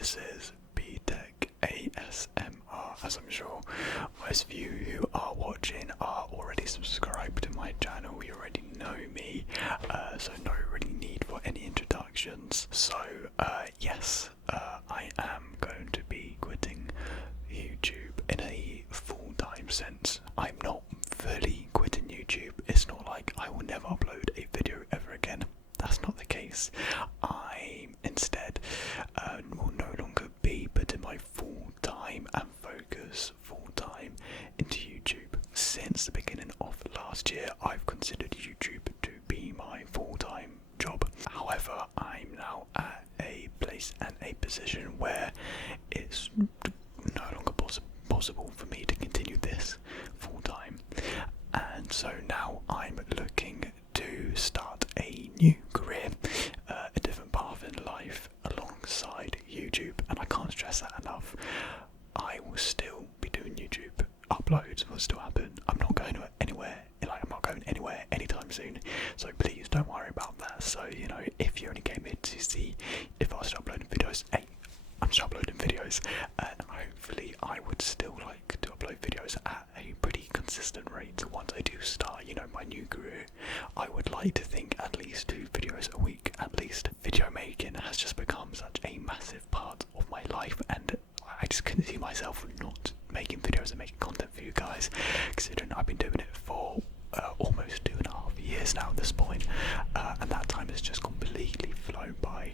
this is B-Tech ASMR. As I'm sure most of you who are watching are already subscribed to my channel, you already know me, so no really need for any introductions. So yes, I am going to be quitting YouTube in a full-time sense. I'm not fully quitting YouTube. It's not like I will never upload a video ever again. That's not the case. I instead will no longer be putting my full-time and focus full-time into YouTube. Since the beginning of last year, I've considered YouTube to be my full-time job. However, I'm now at a place and a position where it's no longer possible for me to continue this full-time, and so now I'm looking to start a new career, a different path in life alongside YouTube, and I can't stress that enough. I will still be doing YouTube. Uploads will still happen. I'm not going anywhere. I'm not going anywhere anytime soon. So please don't worry about that. So if you only came in to see if I was still uploading videos, hey, I'm still uploading videos, and hopefully I would still like to upload videos at a pretty consistent rate once I do start, my new career. I would like to think at least 2 videos a week at least. Video making has just become such a massive part of my life, and I just couldn't see myself not making videos and making content for you guys, considering I've been doing it for almost 2.5 years now at this point, and that time has just completely flown by,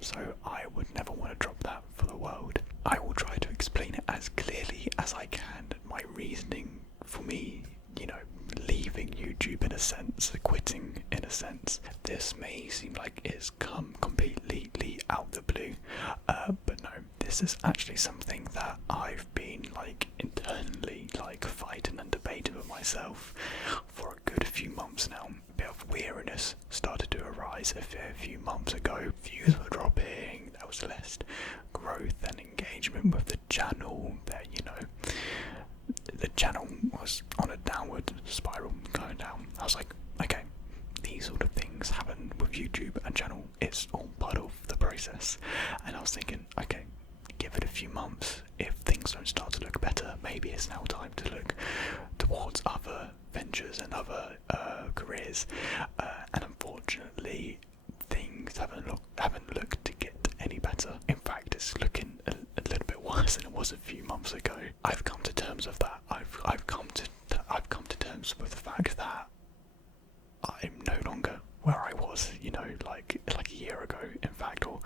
so I would never want to drop that for the world. I will try to explain it as clearly as I can, my reasoning for me, leaving YouTube in a sense, quitting in a sense. This may seem like it's come completely out the blue, but no, this is actually something that I've been internally fighting and debating with myself for a good few months now. A bit of weariness started to arise a few months ago. Views were dropping, there was less growth and engagement with the channel. The channel was on a downward spiral, going down. I was like, okay, these sort of things happen with YouTube and channel. It's all part of the process. And I was thinking, okay, give it a few months. If things don't start to look better, maybe it's now time to look towards other ventures and other careers. And unfortunately, things haven't looked to get any better. In fact, it's looking a little bit worse than it was a few months ago. I've come to terms with that. I've come to terms with the fact that I'm no longer where I was, like a year ago, in fact, or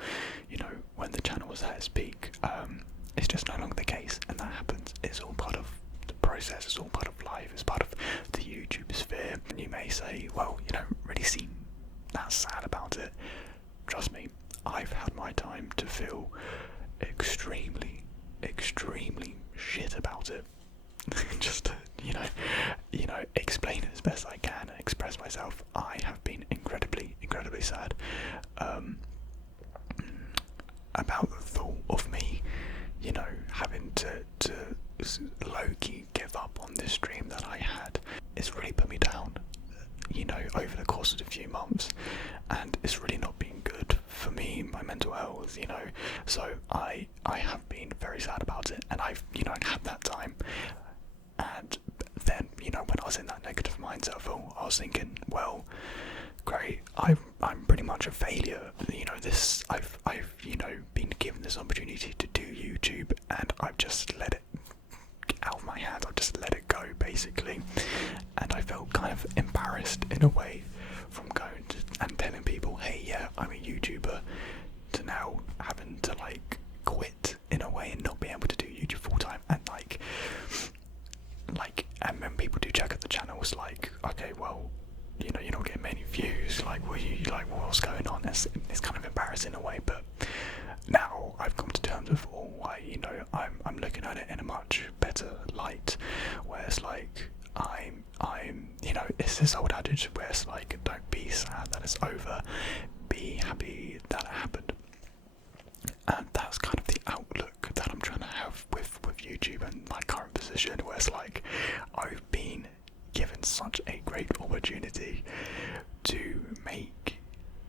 when the channel was at its peak. It's just no longer the case, and that happens. It's all part of the process. It's all part of life. It's part of the YouTube sphere. And you may say, well, you don't really seem that sad about it. Trust me, I've had my time to feel extremely shit about it. Just to, explain it as best I can and express myself. I have been incredibly sad about the thought of me, having to low-key give up on this dream that I had. It's really put me down, over the course of a few months, and it's really not been good for me, my mental health, so I have been very sad about it, and I've, had that time. And then, when I was in that negative mindset, I was thinking, well, great, I'm pretty much a failure. I've been given this opportunity to do YouTube, and I've just let it get out of my hands. I've just let it go, basically. And I felt kind of embarrassed in a way from going to and telling people, hey, yeah, I'm a YouTuber, to now having to quit in a way and not be able to do YouTube full time, and and when people do check out the channel, it's like, okay, well, you're not getting many views, what's going on? It's kind of embarrassing in a way, but now I've come to terms with I'm looking at it in a much better light, where it's it's this old adage where it's don't be sad that it's over, be happy that it happened. And that's kind of the outlook that I'm trying to have with YouTube and my current position, where it's I've been given such a great opportunity to make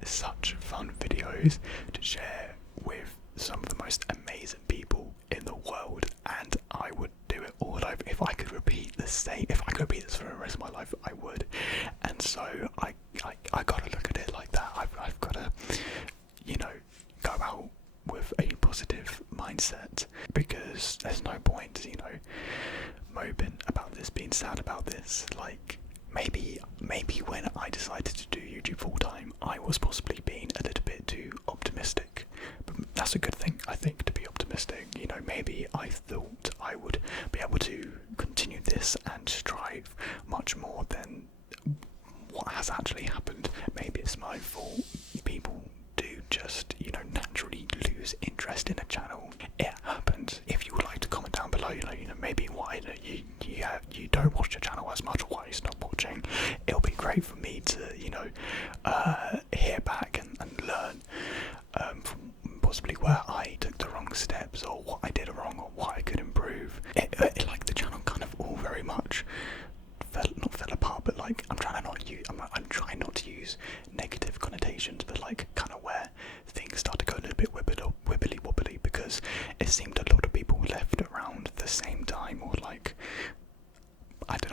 such fun videos to share with some of the most amazing people in the world, and I would do it all over. If I could repeat this for the rest of my life, I would. And so I gotta look at it like that. I've gotta, go out with a positive mindset, because there's no point, moping about this, being sad about this. Like, maybe when I decided to do YouTube full time, I was possibly being a little bit too optimistic. But that's a good thing, I think, to be optimistic. Maybe I thought I would be able to continue this and strive much more than what has actually happened. Maybe it's my fault. People do just, naturally lose interest in a channel. It happens. If you would like to comment down below, maybe why you don't watch the channel as much, or why you stop watching, it'll be great for me to, hear back and learn from possibly where I took the wrong steps, or what I did wrong, or what I could improve. Like, the channel kind of all very much not fell apart, but like, I'm trying not to use negative connotations, but like, kind of where things start to go a little bit wibbly wobbly, because it seemed a lot of people left around the same time, or like, I don't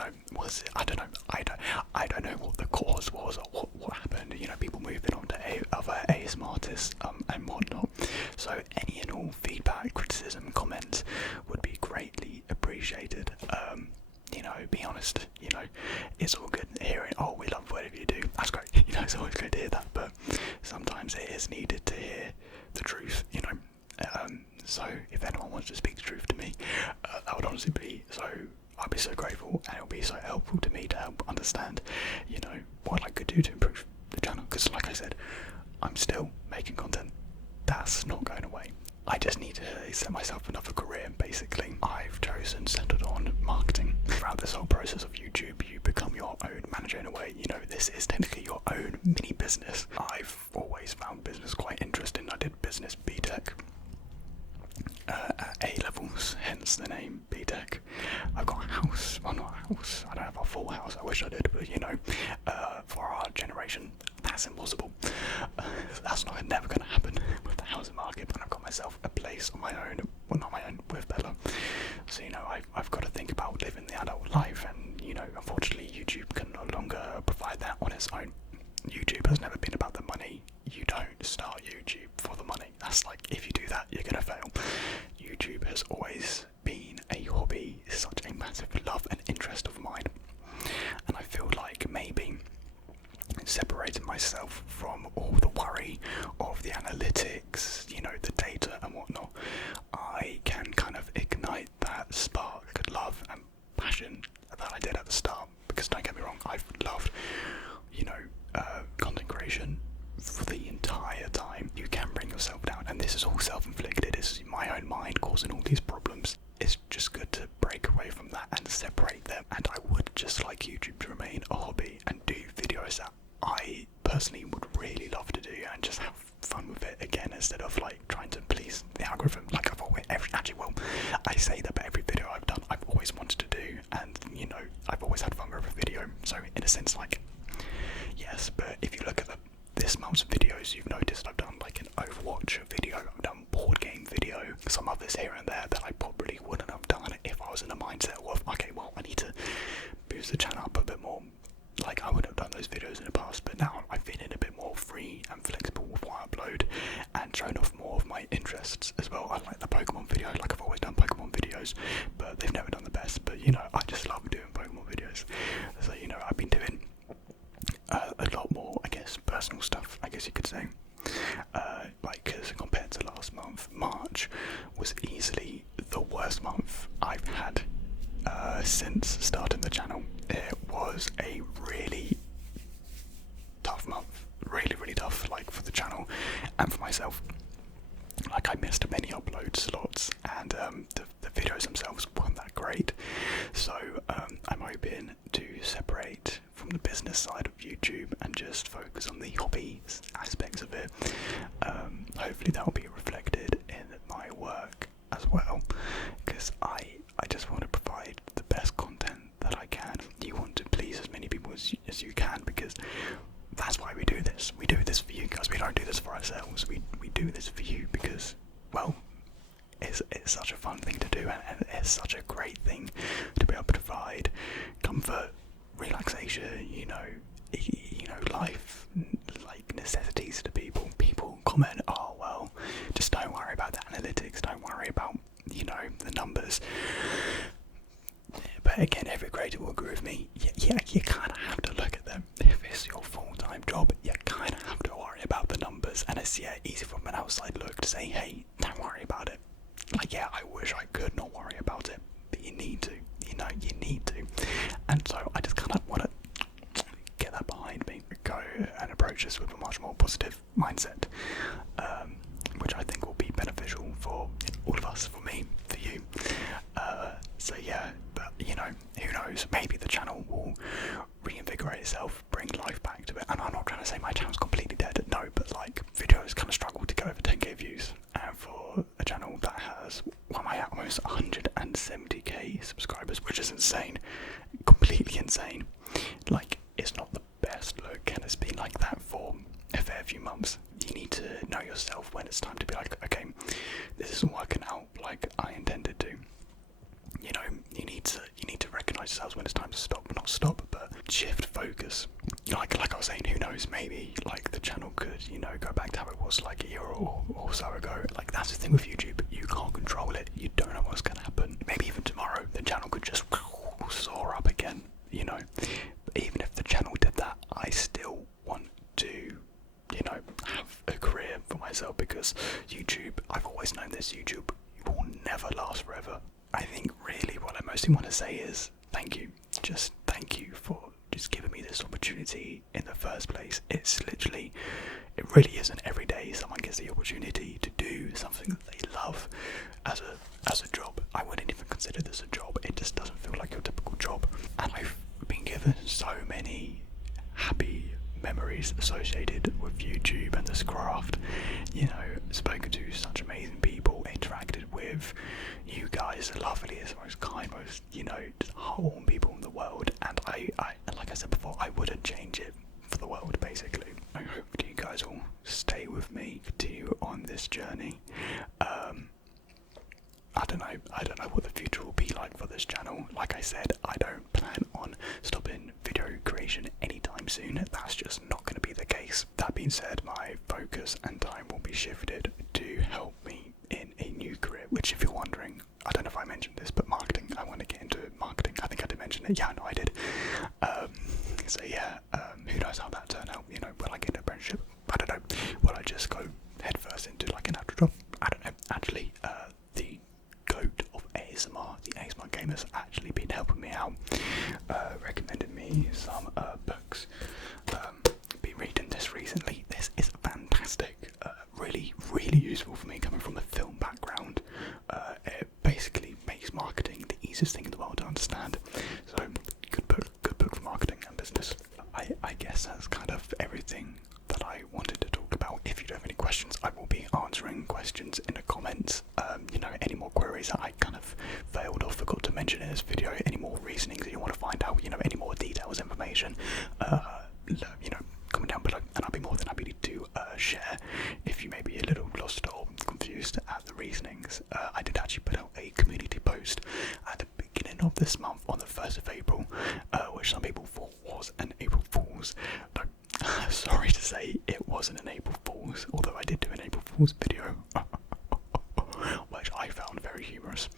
know what the cause was, or what happened. People moving on to other ASM artists and whatnot. So any and all feedback, criticism, comments would be greatly appreciated. Be honest, it's all good hearing, oh, we love whatever you do. That's great, it's always great to hear that, but sometimes it is needed to hear the truth, so if anyone wants to speak the truth to me, that would honestly be so, I'd be so grateful, and it'll be so helpful to me to help understand, what I could do to improve the channel, because like I said, I'm still making content. That's not going away. I just need to set myself another career, basically. I've settled on marketing. Throughout this whole process of YouTube, you become your own manager in a way. This is technically your own mini business. I've always found business quite interesting. I did business BTEC at A levels, hence the name BTEC. I've got a house. Well, not a house. I don't have a full house. I wish I did, but for our generation, that's impossible. That's never going to happen with the housing market. But I've got myself a place on my own. Well, not my own, with Bella. So I've got to think about living the adult life, and unfortunately, YouTube can no longer provide that on its own. YouTube has never been about the money. You don't start YouTube for the money. That's like, if you do that, you're gonna fail. YouTube has always been a hobby, such a massive love and interest of mine, and I feel like maybe separating myself from all the worry of the analytics, the data and whatnot, I can kind of ignite that spark, love and passion that I did at the start. Because don't get me wrong, I've loved, content creation for the entire time. You can bring yourself down, and this is all self-inflicted. It's my own mind causing all these problems. It's just good to break away from that and separate them. And I would just like YouTube to remain a hobby and do videos that I personally would really love to do, and just have fun with it again, instead of like trying to please the algorithm. Like I say that, but every video I've done, I've always wanted to do, and I've always had fun with a video. So in a sense, like, yes, but if you look at this month's videos, you've noticed I've done like an Overwatch video, I've done board game video, some others here and there that I probably wouldn't have done if I was in a mindset of, okay, well, I need to boost the channel up a bit more. Like, I would have done those videos in the past, but now I'm feeling a bit more free and flexible with what I upload, and showing off more of my interests as well. I like the Pokemon video, like I've always done Pokemon videos, but they've never done the best. But I just love doing Pokemon videos. So I've been doing a lot more, I guess, personal stuff, I guess you could say. Because compared to last month, March was easily the worst month I've had since starting the channel. It was a really tough month, really tough, like for the channel and for myself. Like, I missed many upload slots, and the videos themselves weren't that great. So I'm hoping to separate from the business side of YouTube and just focus on the hobby aspects of it. Hopefully that will be reflected in my work as well, because I just want to provide the best content that I can. You want to please as many people as you can, because that's why we do this. We do this for you guys. We don't do this for ourselves. We do this for you because, well, It's such a great thing to be able to provide comfort, relaxation, life, like necessities to people. People comment, oh well, just don't worry about the analytics, don't worry about, the numbers. But again, every creator will agree with me. Yeah, you kind of have to look at them. If it's your full-time job, you kind of have to worry about the numbers. And it's easy from an outside look to say, hey, don't worry about it. Like, yeah, I wish I could not worry about it, but you need to. You need to. And so I just kind of want to get that behind me, go and approach this with a much more positive mindset, which I think will be beneficial for all of us, for me, for you. So yeah, but who knows, maybe the channel will reinvigorate itself, bring life back to it. And I'm not trying to say my channel's completely dead, no, but like videos kind of struggle to go over 10k views, and for a channel that has, what am I at, almost 170k subscribers, which is insane, completely insane. Like, it's not the best look, and it's been like that for a fair few months. You need to know yourself when it's time to be like, okay, this isn't working out like I intended to. You need to recognise yourselves when it's time to stop, not stop, but shift focus. Like I was saying, who knows, maybe like the channel could, go back to how it was like a year or so ago. Like, that's the thing with YouTube, you can't control it, you don't know what's gonna happen. Maybe even tomorrow the channel could just soar up again, But even if the channel did that, I still want to have a career for myself, because YouTube, I've always known this, YouTube will never last forever. I think really what I mostly want to say is thank you. Just thank you for just giving me this opportunity in the first place. It really isn't every day someone gets the opportunity to do something that they love as a job. I wouldn't even consider this a job. It just doesn't feel like your typical job. And I've been given so many happy memories associated with YouTube and this craft. Spoken to such amazing people, interacted with you guys, the loveliest, most kind, most just heartwarming people in the world. And I like I said before, I wouldn't change it for the world, basically. I hope that you guys will stay with me, continue on this journey. I don't know what the future will be like for this channel. Like I said, I don't plan on stopping video creation anytime soon. That's just not going to be the case. That being said, my focus and time will be shifted to help me in a new career, which, if you're wondering, I don't know if I mentioned this, but marketing, I want to get into marketing. I think I did mention it. Yeah, no, I did. So yeah, who knows how that turned out, will I get an apprenticeship? I don't know. Will I just go head first into like an actual job? I don't know. Actually, the goat of ASMR, the ASMR game, has actually been helping me out, recommended me some books. Been reading this recently. This is fantastic. Really useful for me, coming from a film background. It basically makes marketing the easiest thing in the world to understand. So good book for marketing and business. I guess that's kind of everything that I wanted to talk about. If you do have any questions, I will be answering questions in the comments. Any more queries that I kind of failed or forgot to mention in this video, any more reasonings that you want to find out, any more details, information, comment down below, and I'll be more than happy to share if you may be a little lost or confused at the reasonings. I did actually put out a community post at the beginning of this month on the 1st of April, which some people thought was an April Fool's. No, sorry to say, it wasn't an April Fool's, although I did do an April Fool's video, which I found very humorous.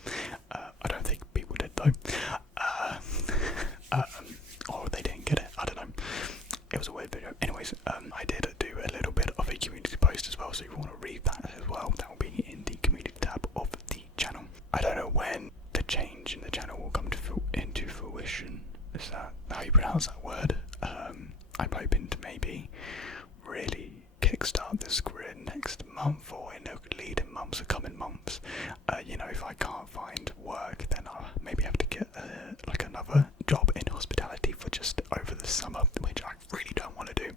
I don't think people did though, or they didn't get it, I don't know. It was a weird video. Anyways, I did do a little bit of a community post as well, so if you want to read that as well, that will be in the community tab of the channel. I don't know when the change in the channel will come into fruition. Is that how you pronounce that word? I'm hoping to maybe really kickstart this career next month, or in the leading months or coming months. If I can't find work, then I'll maybe have to get like another job in hospitality for just over the summer, which I really don't want to do.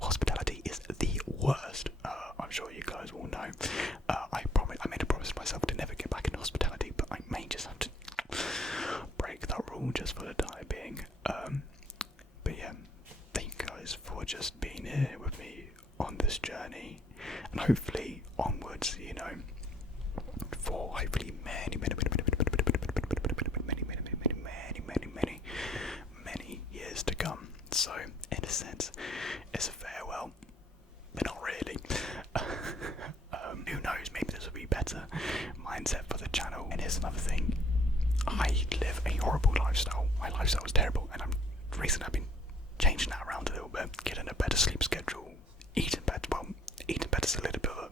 Hospitality is the worst. I'm sure you guys all know. I made a promise to myself to never get back into hospitality, but I may just have to break that rule just for the time being. But yeah, thank you guys for just being here with me on this journey, and hopefully onwards, for hopefully many horrible lifestyle. My lifestyle was terrible, and recently I've been changing that around a little bit, getting a better sleep schedule, eating better. Well, eating better is a little bit of a,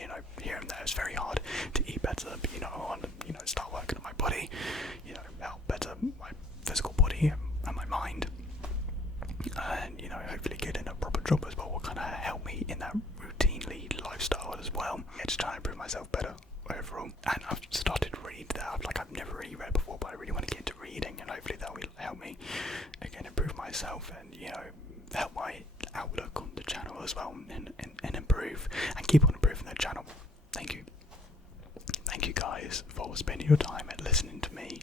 you know, here and there. It's very hard to eat better, but you know, I want to, you know, start working on my body, you know, help better my physical body and my mind, and you know, hopefully getting a proper job as well will kind of help me in that routinely lifestyle as well. Yeah, just trying to improve myself better overall. And I've started to read that, like I've never really read before, but I really want to get into reading, and hopefully that will help me again improve myself, and you know, help my outlook on the channel as well, and improve and keep on improving the channel. Thank you guys for spending your time and listening to me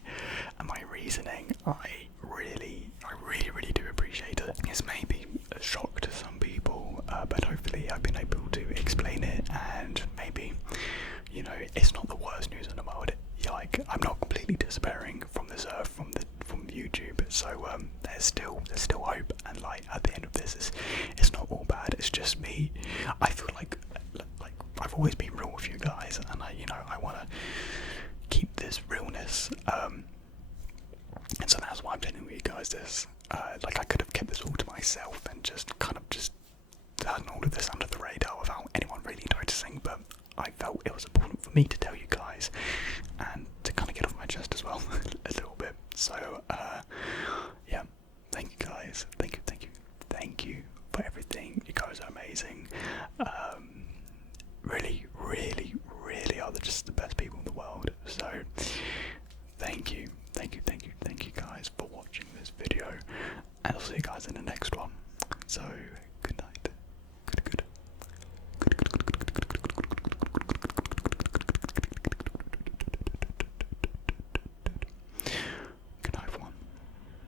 and my reasoning. I really do appreciate it. It's maybe a shock to some people, but hopefully I've been able to explain it, and maybe, you know, it's not the worst news in the world. Like, I'm not completely despairing from this earth, from YouTube. So there's still hope, and like at the end of this, it's not all bad. It's just me. I feel like I've always been real with you guys, and I want to keep this realness. And so that's why I'm telling you guys this. Like, I could have kept this all to myself and just done all of this under the radar without anyone really noticing, but I felt it was important for me to tell you guys and to kind of get off my chest as well a little bit. So yeah, thank you guys, thank you for everything. You guys are amazing. Really are just the best people in the world. So thank you guys for watching this video, and I'll see you guys in the next one. So